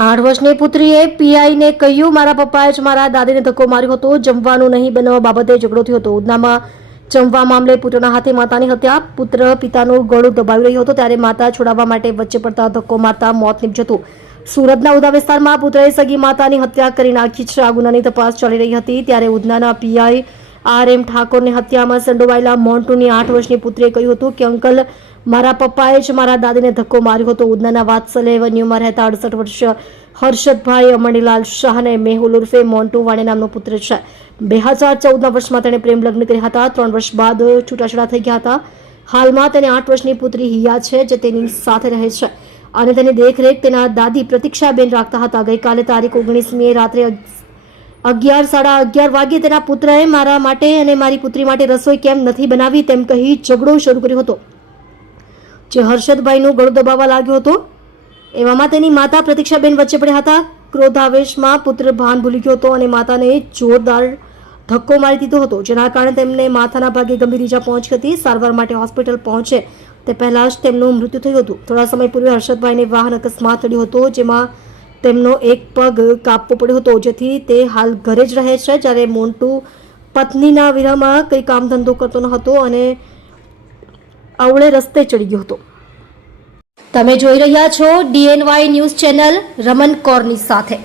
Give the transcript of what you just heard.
8 વર્ષની પુત્રીએ પીઆઈને કહ્યું, મારા પપ્પાએ જ મારા દાદીને ધક્કો માર્યો હતો. જમવાનું નહીં બનાવવા બાબતે ઝઘડો થયો હતો. ઉધનામાં જમવા મામલે પુત્રના હાથે માતાની હત્યા. પુત્ર પિતાનું ગળું દબાવી રહ્યો હતો ત્યારે માતા છોડાવવા માટે વચ્ચે પડતા ધક્કો મારતા મોત નીપજ્યું હતું. સુરતના ઉધના વિસ્તારમાં પુત્રએ સગી માતાની હત્યા કરી નાખી છે. આ ગુનાની તપાસ ચાલી રહી હતી ત્યારે ઉધનાના પીઆઈ RM ઠાકોરની હત્યામાં સંડોવાયેલા મોન્ટુની 8 વર્ષની પુત્રીએ કહ્યું હતું કે અંકલ, મારા પપ્પાએ જ મારા દાદીને ધક્કો માર્યો હતો. ઉધનાના વાત્સલ્ય એવન્યુમાં રહેતા 68 વર્ષીય હર્ષદભાઈ અમણીલાલ શાહને મેહુલ ઉર્ફે મોન્ટુ વાણે નામનો પુત્ર છે. 2014ના વર્ષમાં તેણે પ્રેમ લગ્ન કર્યા હતા. 3 વર્ષ બાદ છૂટાછેડા થઈ ગયા હતા. હાલમાં તેને 8 વર્ષની પુત્રી હિયા છે જે તેની સાથે રહે છે અને તેની દેખરેખ તેના દાદી પ્રતીક્ષાબેન રાખતા હતા. ગઈકાલે તારીખ 19મી રાત્રે 11:30 વાગ્યે તેના પુત્રએ મારા માટે અને મારી પુત્રી માટે રસોઈ કેમ નથી બનાવી તેમ કહી ઝઘડો શરૂ કર્યો હતો, જે હર્ષદભાઈનું ગળું દબાવવા લાગ્યો હતો. એવામાં તેની માતા પ્રતીક્ષાબેન વચ્ચે પડ્યા હતા. ક્રોધાવેશમાં પુત્ર ભાન ભૂલી ગયો હતો અને માતાને જોરદાર ધક્કો મારી દીધો હતો, જેના કારણે તેમને માથાના ભાગે ગંભીર ઈજા પહોંચી હતી. સારવાર માટે હોસ્પિટલ પહોંચે તે પહેલા જ તેમનું મૃત્યુ થયું હતું. થોડા સમય પૂર્વે હર્ષદભાઈને વાહન અકસ્માત થયો હતો, જેમાં તેમનો એક પગ કાપવો પડ્યો હતો, જેથી તે હાલ ઘરે જ રહે છે. જ્યારે મોન્ટુ પત્નીના વિરહમાં કંઈ કામ ધંધો કરતો ન હતો અને અવળે રસ્તે ચડી ગયો હતો. તમે જોઈ રહ્યા છો DNY ન્યૂઝ ચેનલ રમન કૌરની સાથે.